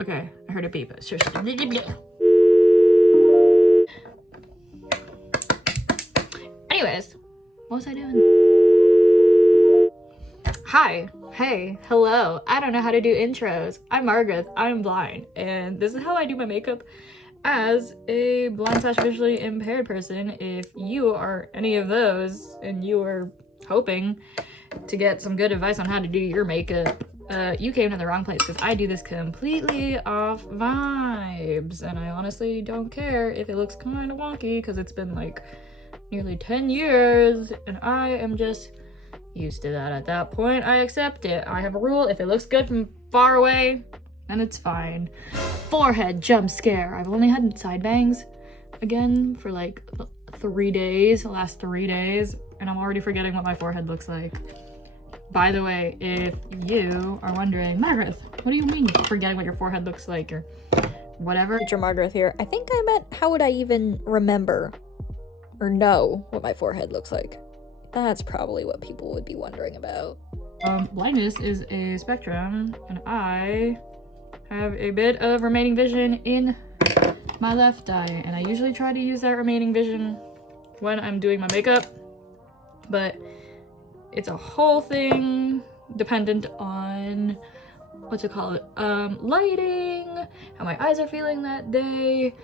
Okay, I heard a beep. It's just... Anyways, what was I doing? Hi, hey, hello. I don't know how to do intros. I'm Margareth, I'm blind, and this is how I do my makeup as a blind/visually impaired person. If you are any of those and you are hoping to get some good advice on how to do your makeup, you came to the wrong place, because I do this completely off vibes, and I honestly don't care if it looks kind of wonky, because it's been like nearly 10 years and I am just used to that. At that point, I accept it. I have a rule: if it looks good from far away, then it's fine. Forehead jump scare. I've only had side bangs again for like 3 days, the last 3 days, and I'm already forgetting what my forehead looks like. By the way, if you are wondering, Margareth, what do you mean forgetting what your forehead looks like, or whatever? Teacher Margareth here. I think I meant, how would I even remember or know what my forehead looks like? That's probably what people would be wondering about. Blindness is a spectrum, and I have a bit of remaining vision in my left eye, and I usually try to use that remaining vision when I'm doing my makeup, but it's a whole thing dependent on lighting, how my eyes are feeling that day,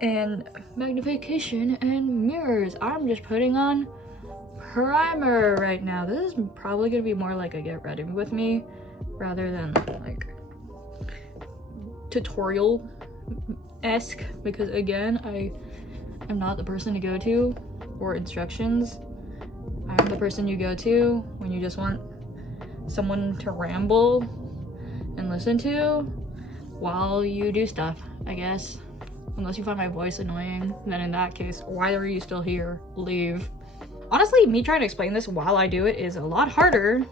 and magnification and mirrors. I'm just putting on primer right now. This is probably gonna be more like a get ready with me rather than like tutorial-esque, because again, I am not the person to go to for instructions. I'm the person you go to when you just want someone to ramble and listen to while you do stuff, I guess. Unless you find my voice annoying, then in that case, why are you still here? Leave. Honestly, me trying to explain this while I do it is a lot harder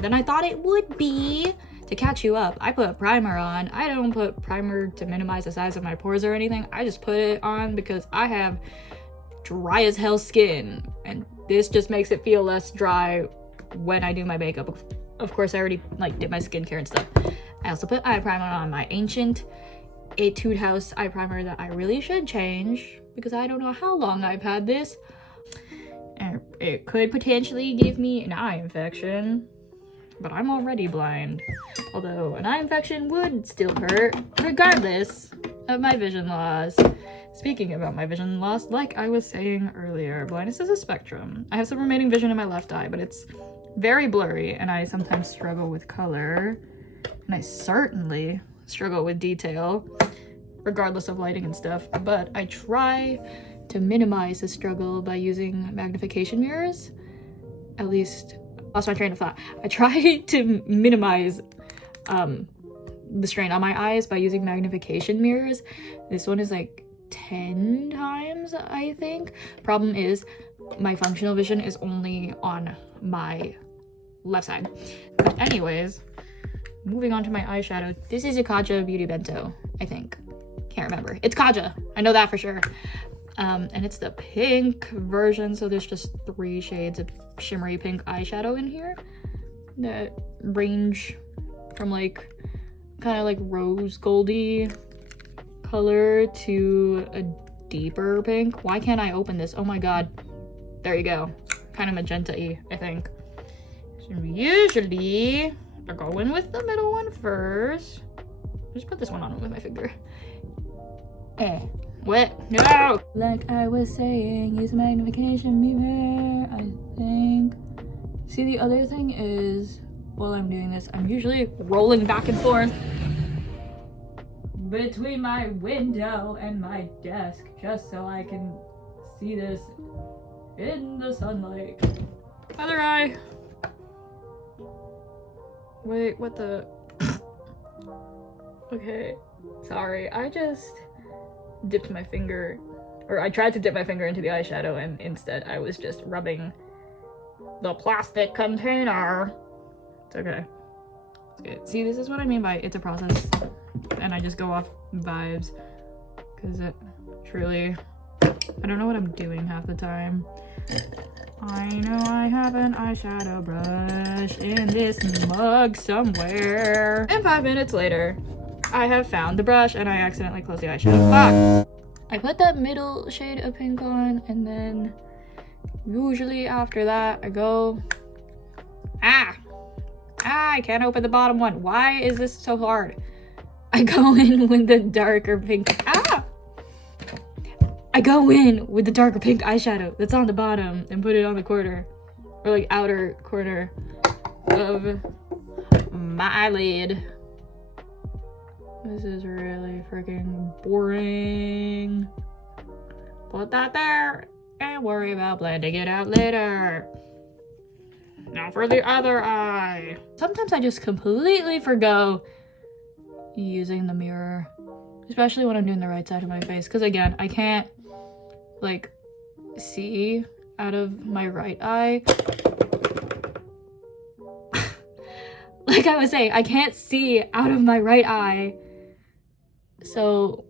than I thought it would be. To catch you up, I put primer on. I don't put primer to minimize the size of my pores or anything. I just put it on because I have dry as hell skin, and this just makes it feel less dry when I do my makeup. Of course, I already like did my skincare and stuff. I also put eye primer on, my ancient Etude House eye primer that I really should change because I don't know how long I've had this. And it could potentially give me an eye infection, but I'm already blind. Although an eye infection would still hurt, regardless of my vision loss. Speaking about my vision loss, like I was saying earlier, blindness is a spectrum. I have some remaining vision in my left eye, but it's very blurry, and I sometimes struggle with color, and I certainly struggle with detail, regardless of lighting and stuff, but I try to minimize the struggle by using magnification mirrors. At least, lost my train of thought. I try to minimize the strain on my eyes by using magnification mirrors. This one is like 10 times, I think. Problem is, my functional vision is only on my left side. But anyways, moving on to my eyeshadow. This is a Kaja Beauty Bento, I think. Can't remember. It's Kaja. I know that for sure. And it's the pink version, so there's just 3 shades of shimmery pink eyeshadow in here that range from like kind of like rose goldy color to a deeper pink. Why can't I open this? Oh my god. There you go. Kind of magenta-y, I think. So usually I go in with the middle one first. Just put this one on with my finger. What? No! Like I was saying, use a magnification mirror, I think. See, the other thing is, while I'm doing this, I'm usually rolling back and forth between my window and my desk, just so I can see this in the sunlight. Other eye. Wait, what the? Okay, sorry, I just dipped my finger, or I tried to dip my finger into the eyeshadow, and instead I was just rubbing the plastic container. It's okay. It's good. See, this is what I mean by it's a process, and I just go off vibes, because it truly, I don't know what I'm doing half the time. I know I have an eyeshadow brush in this mug somewhere. And 5 minutes later, I have found the brush and I accidentally closed the eyeshadow. Fuck! I put that middle shade of pink on, and then usually after that I go... I can't open the bottom one. Why is this so hard? I go in with the darker pink... I go in with the darker pink eyeshadow that's on the bottom and put it on the corner, or like outer corner of my eyelid. This is really freaking boring. Put that there and worry about blending it out later. Now for the other eye. Sometimes I just completely forgo using the mirror, especially when I'm doing the right side of my face, because again, I can't like see out of my right eye. Like I was saying, I can't see out of my right eye. So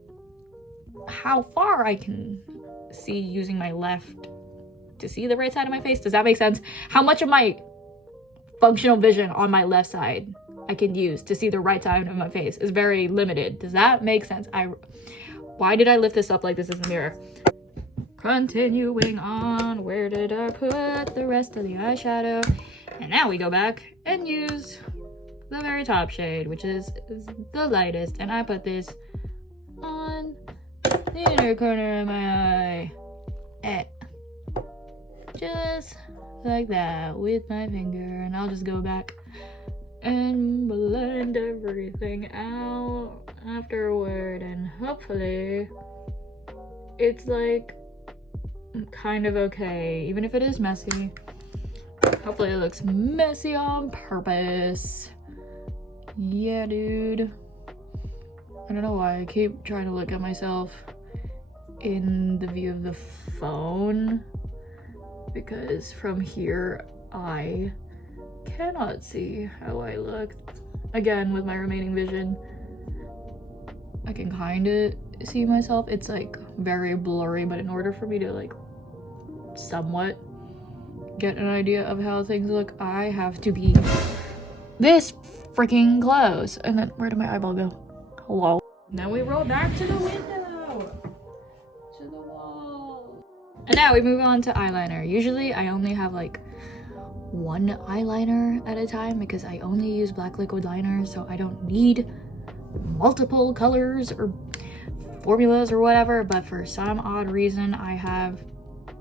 how far I can see using my left to see the right side of my face, does that make sense? How much of my functional vision on my left side I can use to see the right side of my face is very limited. Does that make sense? Why did I lift this up like this in the mirror? Continuing on, where did I put the rest of the eyeshadow? And now we go back and use the very top shade, which is the lightest, and I put this on the inner corner of my eye. Just like that with my finger, and I'll just go back and blend everything out afterward, and hopefully it's like kind of okay, even if it is messy. Hopefully it looks messy on purpose. Yeah, dude. I don't know why I keep trying to look at myself in the view of the phone, because from here I cannot see how I look. Again, with my remaining vision, I can kind of see myself. It's like very blurry, but in order for me to like somewhat get an idea of how things look, I have to be this freaking close. And then where did my eyeball go? Hello. Now we roll back to the window, to the wall, and now we move on to eyeliner. Usually I only have like one eyeliner at a time because I only use black liquid liner, so I don't need multiple colors or formulas or whatever. But for some odd reason I have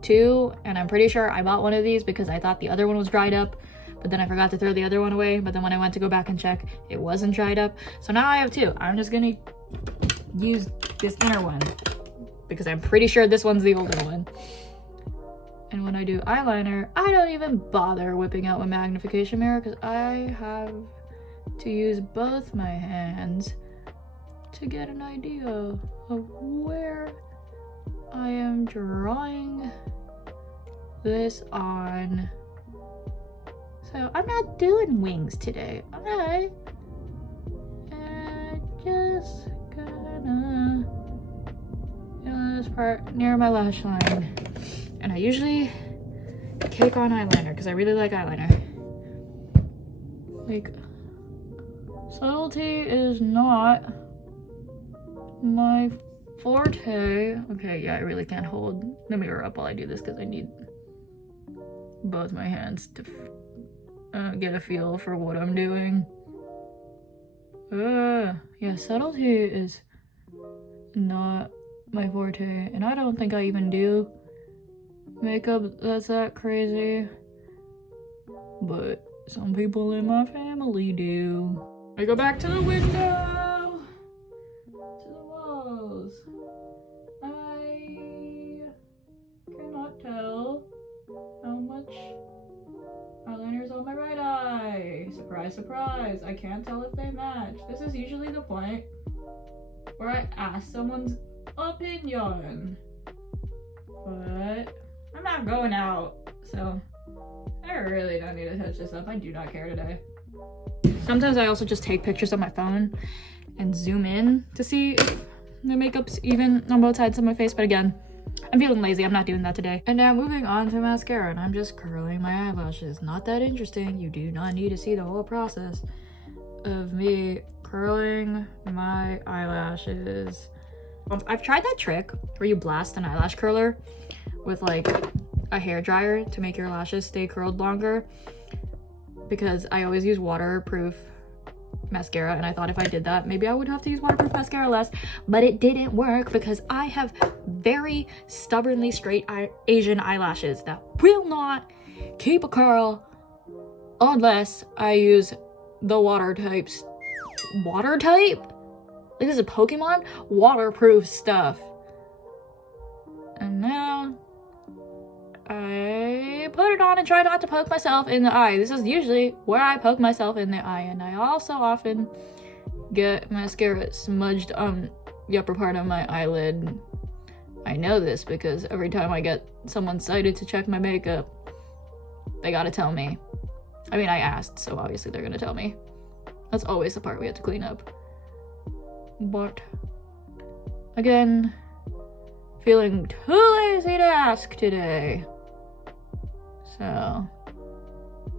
two, and I'm pretty sure I bought one of these because I thought the other one was dried up, but then I forgot to throw the other one away. But then when I went to go back and check, it wasn't dried up, so now I have two. I'm just gonna use this inner one because I'm pretty sure this one's the older one. And when I do eyeliner, I don't even bother whipping out my magnification mirror because I have to use both my hands to get an idea of where I am drawing this on. So I'm not doing wings today. I just gonna do this part near my lash line. And I usually cake on eyeliner because I really like eyeliner. Like, subtlety is not my forte. Okay, yeah, I really can't hold the mirror up while I do this because I need both my hands to get a feel for what I'm doing. Yeah, subtlety is not my forte, and I don't think I even do makeup that's that crazy, but some people in my family do. I go back to the window, to the walls. I cannot tell how much eyeliner is on my right eye. Surprise, surprise. I can't tell if they match. This is usually the point where I ask someone's opinion, but I'm not going out, so I really don't need to touch this up. I do not care today. Sometimes I also just take pictures on my phone and zoom in to see if the makeup's even on both sides of my face, but again, I'm feeling lazy. I'm not doing that today. And now moving on to mascara, and I'm just curling my eyelashes. Not that interesting. You do not need to see the whole process of me curling my eyelashes. I've tried that trick where you blast an eyelash curler with like a hair dryer to make your lashes stay curled longer, because I always use waterproof mascara, and I thought if I did that maybe I would have to use waterproof mascara less, but it didn't work because I have very stubbornly straight Asian eyelashes that will not keep a curl unless I use the water type, like this is a Pokemon waterproof stuff. And now I put it on and try not to poke myself in the eye. This is usually where I poke myself in the eye, and I also often get mascara smudged on the upper part of my eyelid. I know this because every time I get someone cited to check my makeup, they gotta tell me. I mean, I asked, so obviously they're gonna tell me. That's always the part we have to clean up. But again, feeling too lazy to ask today. So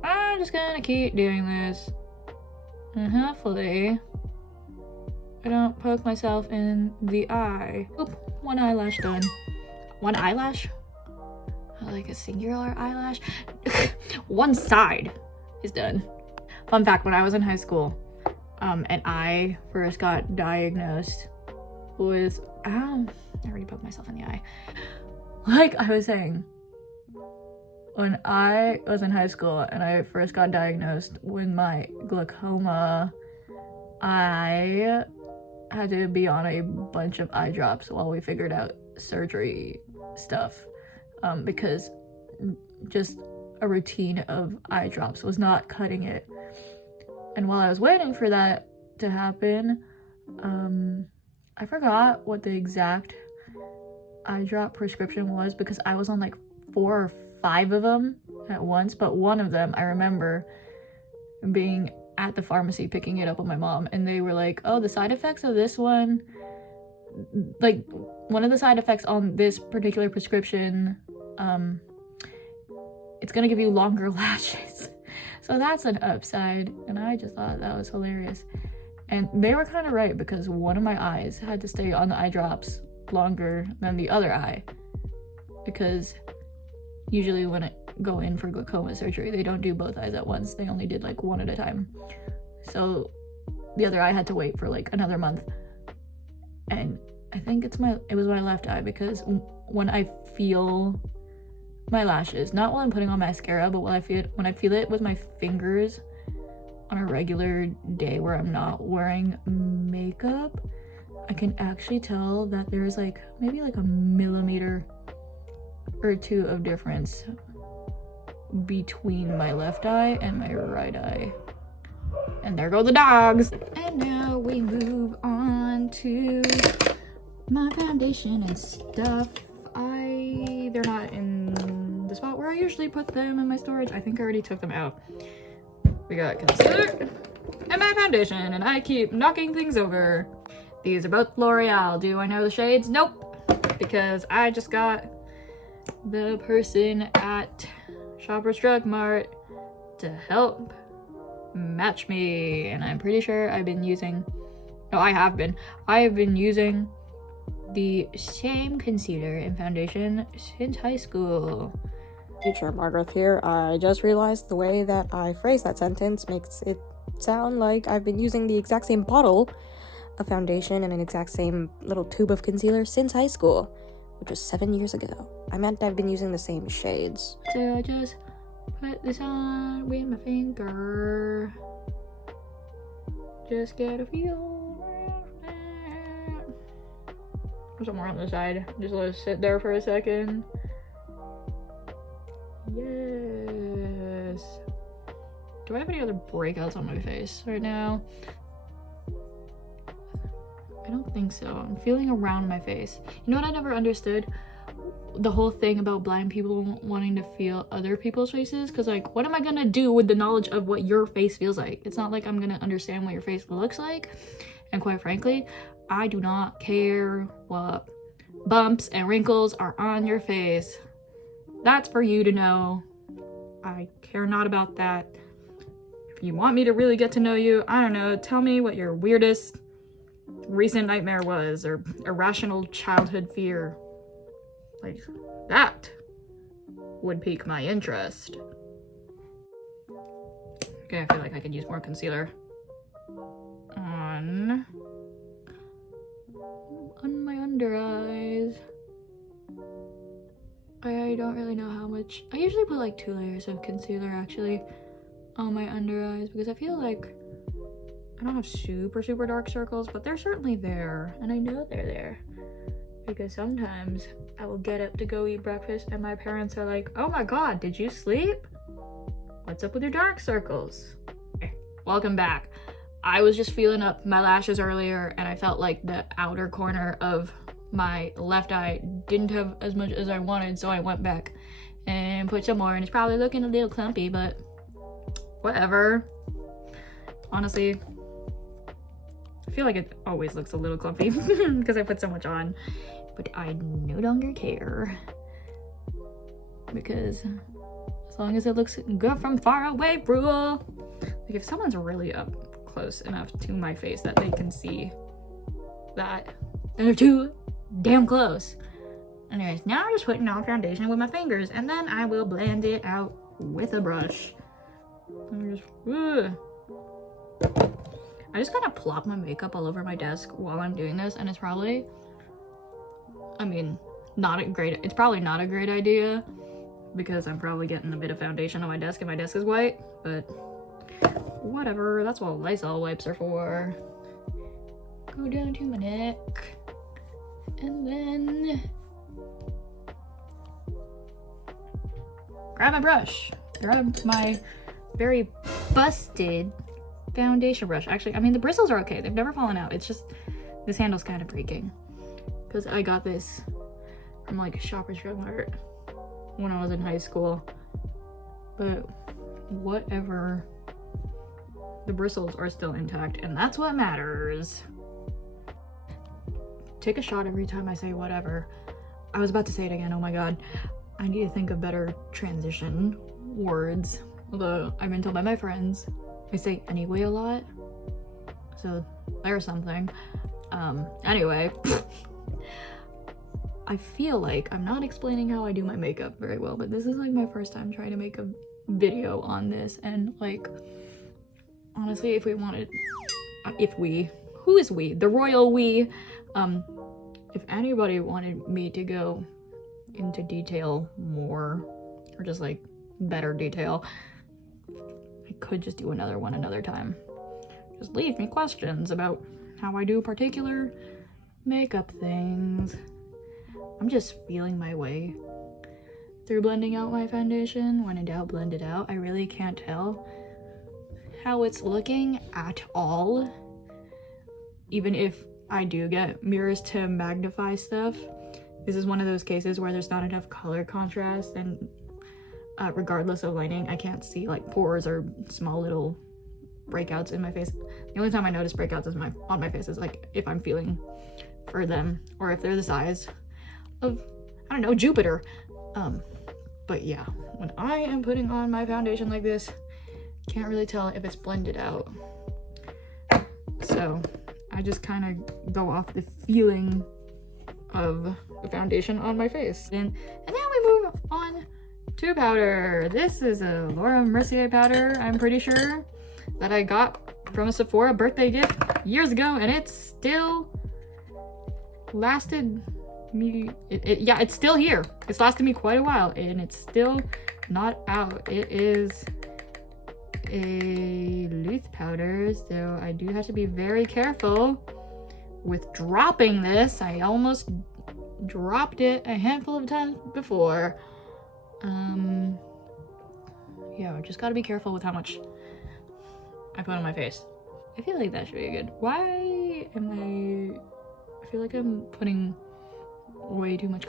I'm just gonna keep doing this, and hopefully I don't poke myself in the eye. Oop, one eyelash done. One eyelash? Like a singular eyelash? One side is done. Fun fact, when I was in high school, and I first got diagnosed with, I already poked myself in the eye. Like I was saying, when I was in high school and I first got diagnosed with my glaucoma, I had to be on a bunch of eye drops while we figured out surgery stuff, because just a routine of eye drops was not cutting it. And while I was waiting for that to happen, I forgot what the exact eye drop prescription was because I was on like 4 or 5 of them at once, but one of them I remember being at the pharmacy picking it up with my mom, and they were like, oh, the side effects of this one, like one of the side effects on this particular prescription, it's gonna give you longer lashes. So that's an upside, and I just thought that was hilarious. And they were kind of right, because one of my eyes had to stay on the eye drops longer than the other eye, because usually when I go in for glaucoma surgery, they don't do both eyes at once. They only did like one at a time. So the other eye had to wait for like another month. And I think it was my left eye, because when I feel my lashes, not while I'm putting on mascara, but when I feel it with my fingers on a regular day where I'm not wearing makeup, I can actually tell that there's like maybe like a millimeter or 2 of difference between my left eye and my right eye. And there go the dogs. And now we move on to my foundation and stuff. They're not in the spot where I usually put them in my storage. I think I already took them out. We got concealer and my foundation, and I keep knocking things over. These are both L'Oreal. Do I know the shades? Nope, because I just got the person at Shoppers Drug Mart to help match me, and I'm pretty sure I have been using the same concealer and foundation since high school. Teacher Margareth here. I just realized the way that I phrase that sentence makes it sound like I've been using the exact same bottle of foundation and an exact same little tube of concealer since high school, which was 7 years ago. I meant I've been using the same shades. So I just put this on with my finger. Just get a feel. Some more on the side. Just let it sit there for a second. Yes. Do I have any other breakouts on my face right now? I don't think so. I'm feeling around my face. You know what I never understood? The whole thing about blind people wanting to feel other people's faces, because like, what am I gonna do with the knowledge of what your face feels like? It's not like I'm gonna understand what your face looks like, and quite frankly, I do not care what bumps and wrinkles are on your face. That's for you to know. I care not about that. Your you want me to really get to know you, I don't know, tell me what your weirdest recent nightmare was, or irrational childhood fear. Like, that would pique my interest. Okay, I feel like I could use more concealer on my under eyes. I don't really know how much. I usually put like 2 layers of concealer actually on my under eyes because I feel like I don't have super dark circles, but they're certainly there, and I know they're there because sometimes I will get up to go eat breakfast and my parents are like, oh my god, did you sleep? What's up with your dark circles? Okay, welcome back. I was just feeling up my lashes earlier and I felt like the outer corner of my left eye didn't have as much as I wanted, so I went back and put some more, and it's probably looking a little clumpy, but whatever. Honestly, I feel like it always looks a little clumpy because I put so much on, but I no longer care because as long as it looks good from far away, rule. Like if someone's really up close enough to my face that they can see that, then they're too damn close. Anyways, now I'm just putting on foundation with my fingers, and then I will blend it out with a brush. I just gotta plop my makeup all over my desk while I'm doing this, and it's probably, I mean, it's probably not a great idea because I'm probably getting a bit of foundation on my desk and my desk is white, but whatever, that's what Lysol wipes are for. Go down to my neck, and then grab my brush, grab my very busted foundation brush. Actually, I mean, the bristles are okay. They've never fallen out. It's just this handle's kind of breaking because I got this from like Shoppers Drug Mart when I was in high school. But whatever, the bristles are still intact, and that's what matters. Take a shot every time I say whatever. I was about to say it again. Oh my god. I need to think of better transition words. Although I've been told by my friends I say anyway a lot, so there's something. Anyway, I feel like I'm not explaining how I do my makeup very well, but this is like my first time trying to make a video on this, and like, honestly, if we wanted, who is we? The royal we. If anybody wanted me to go into detail more, or just like better detail, I could just do another one another time. Just leave me questions about how I do particular makeup things. I'm just feeling my way through blending out my foundation. When in doubt, blend it out. I really can't tell how it's looking at all. Even if I do get mirrors to magnify stuff, this is one of those cases where there's not enough color contrast, and regardless of lighting, I can't see like pores or small little breakouts in my face. The only time I notice breakouts is on my face is like if I'm feeling for them, or if they're the size of, I don't know, Jupiter. But yeah, when I am putting on my foundation like this, can't really tell if it's blended out. So I just kind of go off the feeling of the foundation on my face. And then we move on to powder. This is a Laura Mercier powder, I'm pretty sure, that I got from a Sephora birthday gift years ago, and it still lasted me, yeah, it's still here. It's lasted me quite a while, and it's still not out. It is a loose powder, so I do have to be very careful with dropping this. I almost dropped it a handful of times before. Yeah, just gotta be careful with how much I put on my face. I feel like that should be good. Why am I feel like I'm putting way too much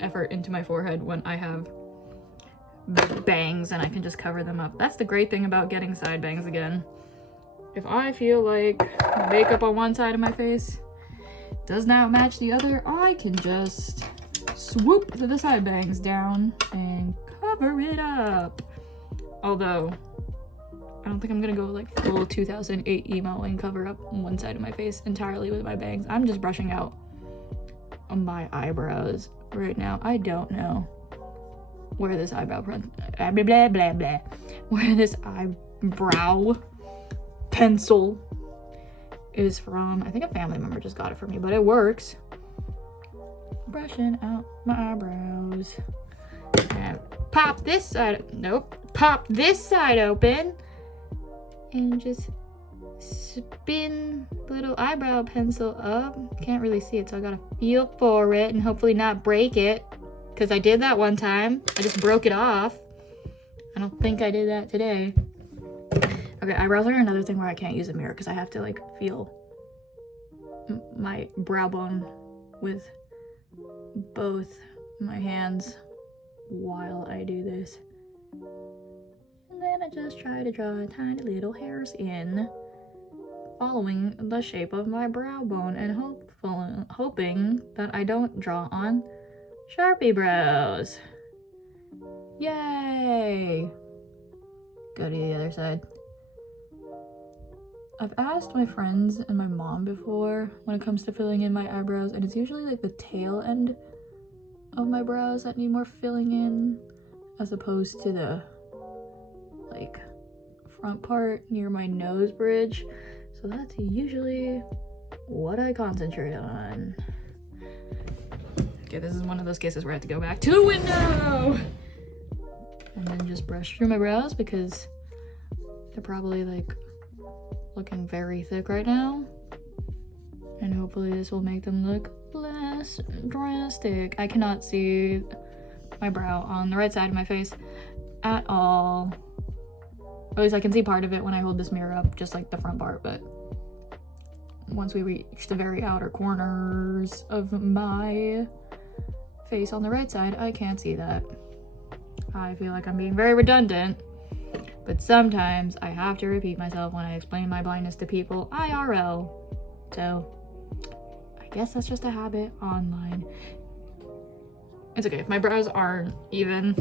effort into my forehead when I have bangs and I can just cover them up. That's the great thing about getting side bangs again. If I feel like makeup on one side of my face does not match the other, I can just swoop the side bangs down and cover it up. Although I don't think I'm gonna go like full 2008 emo and cover up one side of my face entirely with my bangs. I'm just brushing out my eyebrows right now. I don't know where this eyebrow where this eyebrow pencil is from. I think a family member just got it for me, but it works. Brushing out my eyebrows. And pop this side, pop this side open and just spin the little eyebrow pencil up. Can't really see it, so I gotta feel for it and hopefully not break it, because I did that one time. I just broke it off. I don't think I did that today. Okay, eyebrows are another thing where I can't use a mirror because I have to like feel my brow bone with both my hands while I do this. And then I just try to draw tiny little hairs in, following the shape of my brow bone and hoping that I don't draw on Sharpie brows. Yay! Go to the other side. I've asked my friends and my mom before when it comes to filling in my eyebrows, and it's usually like the tail end of my brows that need more filling in as opposed to the like front part near my nose bridge. So that's usually what I concentrate on. Okay, this is one of those cases where I have to go back to the window and then just brush through my brows because they're probably like looking very thick right now, and hopefully this will make them look less drastic. I cannot see my brow on the right side of my face at all. At least I can see part of it when I hold this mirror up, just like the front part, but once we reach the very outer corners of my face on the right side, I can't see that. I feel like I'm being very redundant, but sometimes I have to repeat myself when I explain my blindness to people IRL. So I guess that's just a habit online. It's okay if my brows aren't even.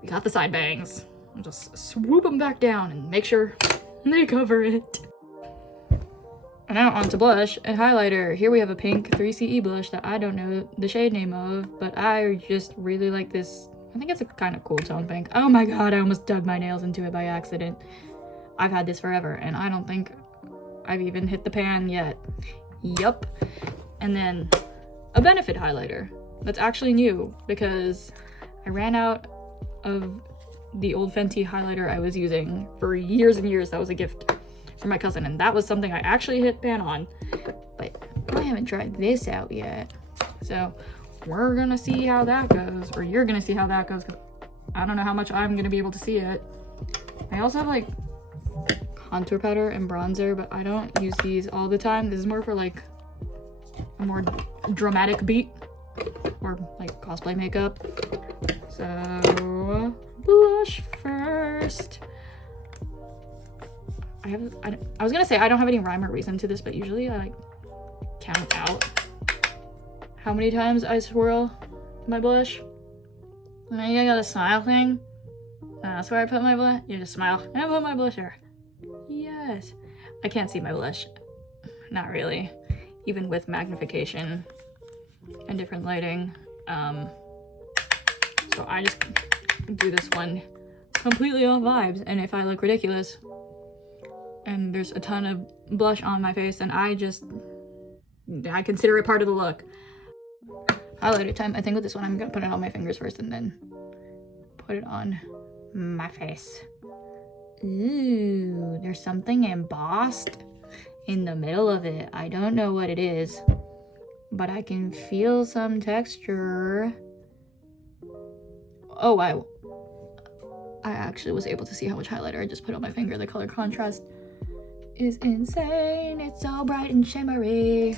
We got the side bangs. I'll just swoop them back down and make sure they cover it. And now onto blush and highlighter. Here we have a pink 3CE blush that I don't know the shade name of, but I just really like this. I think it's a kind of cool tone pink. Oh my god, I almost dug my nails into it by accident. I've had this forever, and I don't think I've even hit the pan yet. Yup. And then a Benefit highlighter. That's actually new, because I ran out of the old Fenty highlighter I was using for years and years. That was a gift from my cousin, and that was something I actually hit pan on. But I haven't tried this out yet. So we're gonna see how that goes, or you're gonna see how that goes, because I don't know how much I'm gonna be able to see it. I also have like contour powder and bronzer, but I don't use these all the time. This is more for like a more dramatic beat or like cosplay makeup. So blush first. I was gonna say I don't have any rhyme or reason to this, but usually I like count out how many times I swirl my blush. And then I got a smile thing. That's where I put my blush. You just smile and I put my blush there. Yes. I can't see my blush. Not really. Even with magnification and different lighting. So I just do this one completely on vibes. And if I look ridiculous and there's a ton of blush on my face, then I consider it part of the look. Highlighter time. I think with this one I'm gonna put it on my fingers first and then put it on my face. Ooh, there's something embossed in the middle of it. I don't know what it is, but I can feel some texture. Oh, I actually was able to see how much highlighter I just put on my finger. The color contrast is insane. It's so bright and shimmery.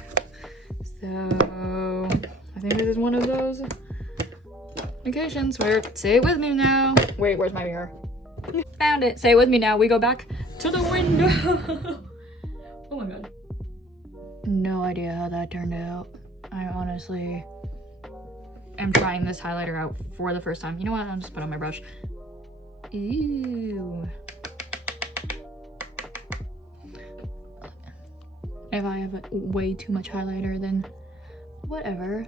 So I think this is one of those occasions where, say it with me now. Wait, where's my mirror? Found it. Say it with me now. We go back to the window. Oh my god. No idea how that turned out. I honestly am trying this highlighter out for the first time. You know what? I'll just put on my brush. Ew. if I have way too much highlighter, then whatever.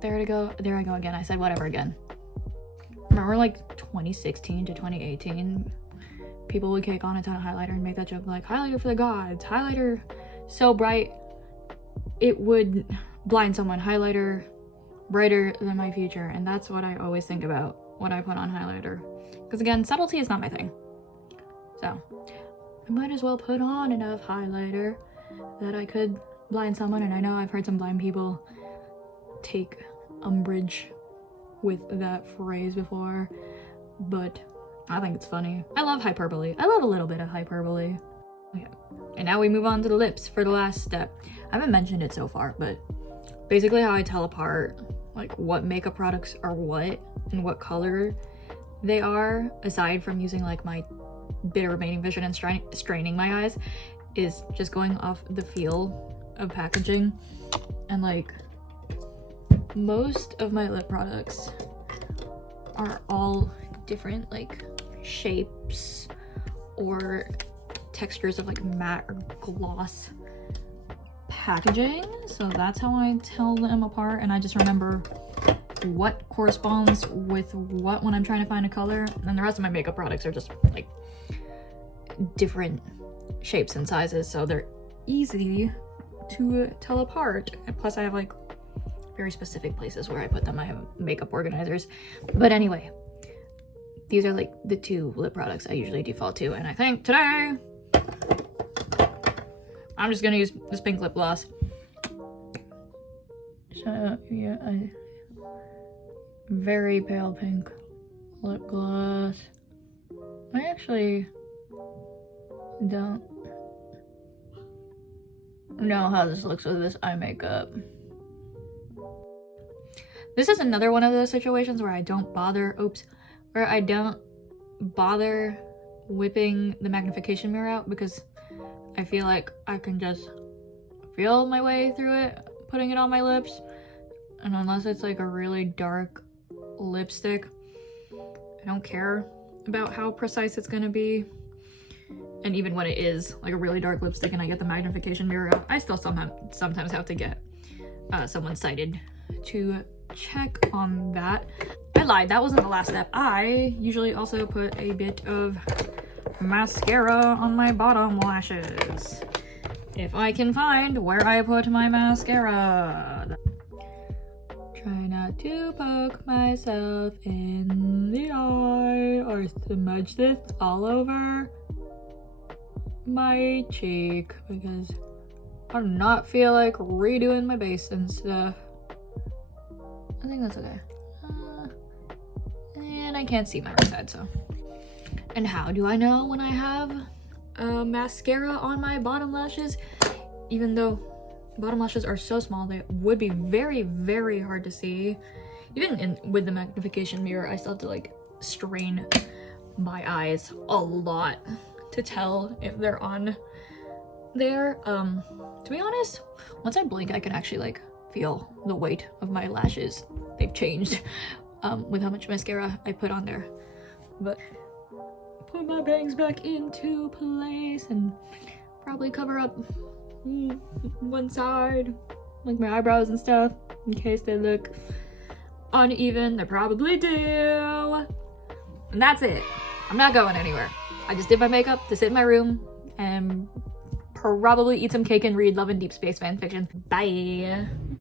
There I go again. I said whatever again. Remember like 2016 to 2018, people would cake on a ton of highlighter and make that joke like, highlighter for the gods, highlighter so bright it would blind someone, highlighter brighter than my future. And that's what I always think about when I put on highlighter, because again, subtlety is not my thing. So I might as well put on enough highlighter that I could blind someone. And I know I've heard some blind people take umbrage with that phrase before, but I think it's funny. I love hyperbole. I love a little bit of hyperbole. Okay. And now we move on to the lips for the last step. I haven't mentioned it so far, but basically how I tell apart like what makeup products are what and what color they are, aside from using like my bit of remaining vision and straining my eyes, is just going off the feel of packaging. And like most of my lip products are all different like shapes or textures of like matte or gloss packaging, so that's how I tell them apart. And I just remember what corresponds with what when I'm trying to find a color, and the rest of my makeup products are just like different shapes and sizes, so they're easy to tell apart. And plus I have like very specific places where I put them. I have makeup organizers. But anyway, these are like the two lip products I usually default to, and I think today I'm just gonna use this pink lip gloss. So yeah, very pale pink lip gloss. I actually don't know how this looks with this eye makeup. This is another one of those situations where I don't bother whipping the magnification mirror out, because I feel like I can just feel my way through it, putting it on my lips. And unless it's like a really dark lipstick, I don't care about how precise it's gonna be. And even when it is like a really dark lipstick and I get the magnification mirror out, I still sometimes have to get someone sighted to check on that. I lied, that wasn't the last step. I usually also put a bit of mascara on my bottom lashes, if I can find where I put my mascara. Try not to poke myself in the eye or smudge this all over my cheek, because I do not feel like redoing my base and stuff. I think that's okay. And I can't see my right side, so. And how do I know when I have mascara on my bottom lashes? Even though bottom lashes are so small, they would be very, very hard to see. Even with the magnification mirror, I still have to like strain my eyes a lot to tell if they're on there. To be honest, once I blink, I can actually like feel the weight of my lashes. They've changed with how much mascara I put on there. But put my bangs back into place and probably cover up one side, like my eyebrows and stuff, in case they look uneven. They probably do. And that's it. I'm not going anywhere. I just did my makeup to sit in my room and probably eat some cake and read Love and Deep Space fanfiction. Bye.